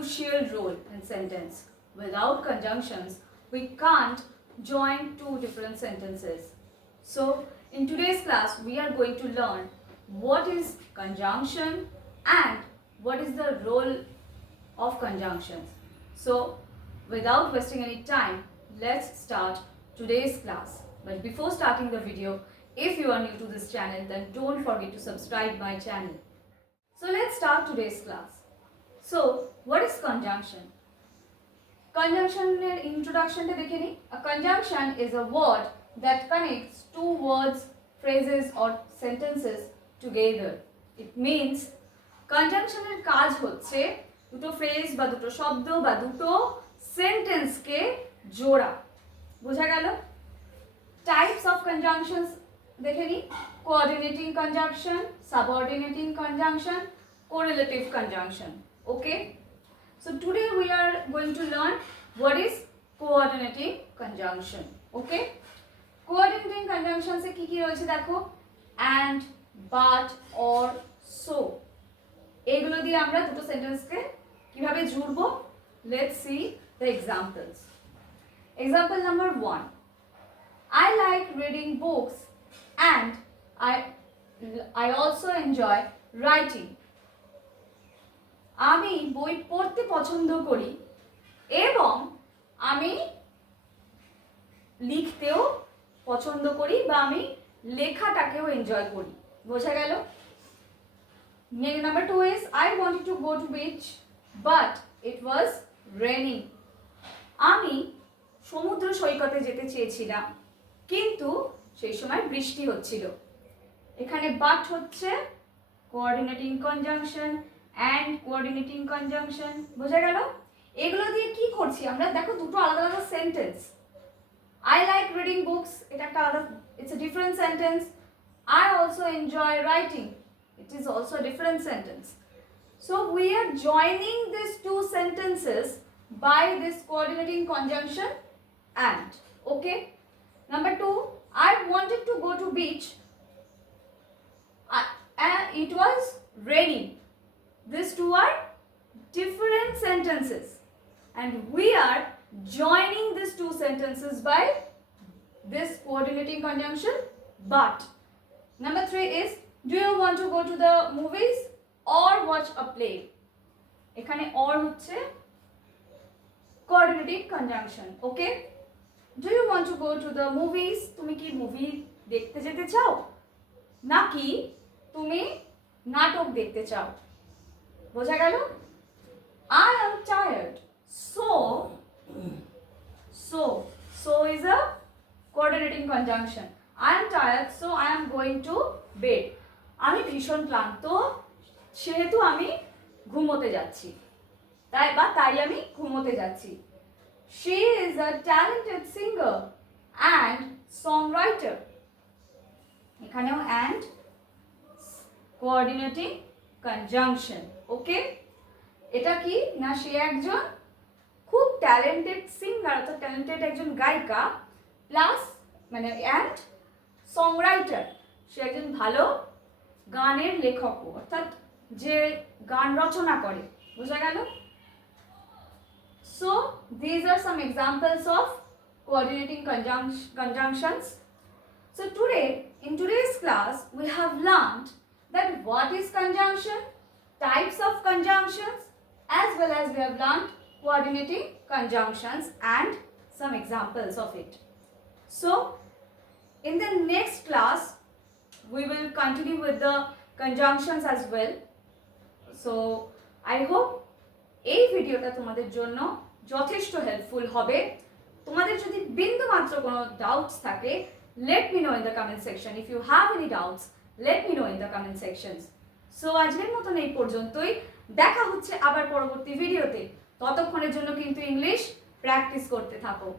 crucial role in sentence. Without conjunctions, we can't join two different sentences. So, in today's class, we are going to learn what is conjunction and what is the role of conjunctions. So, without wasting any time, let's start today's class. But before starting the video, if you are new to this channel, then don't forget to subscribe my channel. So, let's start today's class. So, what is conjunction? Conjunction introduction to dekhe ni. A conjunction is a word that connects two words, phrases or sentences together. It means conjunction এর কাজ হচ্ছে দুটো phrase বা দুটো শব্দ বা দুটো সেন্টেন্সকে জোড়া। বোঝা গেল? টাইপস অফ কনজাংশনস দেখে নি। Coordinating conjunction, subordinating conjunction, correlative conjunction. Okay? So today we are going to learn what is coordinating conjunction. Okay? Coordinating conjunction se ki royeche dekho, and, but, or, so. এগুলো দিয়ে আমরা দুটো সেন্টেন্সকে কিভাবে জুড়বো, let's see the examples. Example number 1. I like reading books and I also enjoy writing. আমি বই পড়তে পছন্দ করি এবং আমি লিখতেও পছন্দ করি বা আমি লেখাটাকেও এনজয় করি। বোঝা গেল? Number 2 is I wanted to go to beach but it was raining. আমি সমুদ্র সৈকতে যেতে চেয়েছিলাম কিন্তু সেই সময় বৃষ্টি হচ্ছিল। এখানে but হচ্ছে coordinating conjunction and coordinating conjunction. বোঝা গেল? এগুলো দিয়ে কি করছি আমরা? দেখো দুটো আলাদা আলাদা sentence. I like reading books, এটা একটা আলাদা, it's a different sentence. I also enjoy writing, it is also a different sentence. So we are joining these two sentences by this coordinating conjunction and. Okay? Number 2, I wanted to go to beach and it was raining. These two are different sentences and we are joining these two sentences by this coordinating conjunction but. Number 3 is do you want to go to the movies or watch a play? এখানে or হচ্ছে coordinating conjunction. Okay? Do you want to go to the movies? তুমি কি movie দেখতে যেতে চাও নাকি তুমি নাটক দেখতে চাও? বোঝা গেল? I am tired. So is a coordinating conjunction. I am tired, so I am going to bed. আমি ভীষণ ক্লান্ত সেহেতু আমি ঘুমোতে যাচ্ছি। তাই আমি ঘুমোতে যাচ্ছি। She is a talented singer and songwriter. এখানেও and coordinating conjunction. Okay? এটা কি না, সে একজন খুব ট্যালেন্টেড সিঙ্গার অর্থাৎ ট্যালেন্টেড একজন গায়িকা প্লাস মানে অ্যান্ড সংরাইটার, সে একজন ভালো গানের লেখক অর্থাৎ যে গান রচনা করে। বোঝা গেল? So these are some examples of coordinating conjunctions. So in today's class we have learned that what is conjunction, types of conjunctions, as well as we have learned coordinating conjunctions and some examples of it. So in the next class we will continue with the conjunctions as well. So I hope এই ভিডিওটা তোমাদের জন্য যথেষ্ট helpful হবে। তোমাদের যদি বিন্দু মাত্র কোনো ডাউটস থাকে, let me know in the comment section. If you have any doubts, let me know in the comment sections. So আজকের মতন এই পর্যন্তই। দেখা হচ্ছে আবার পরবর্তী ভিডিওতে। ততক্ষণের জন্য কিন্তু ইংলিশ প্র্যাকটিস করতে থাকো।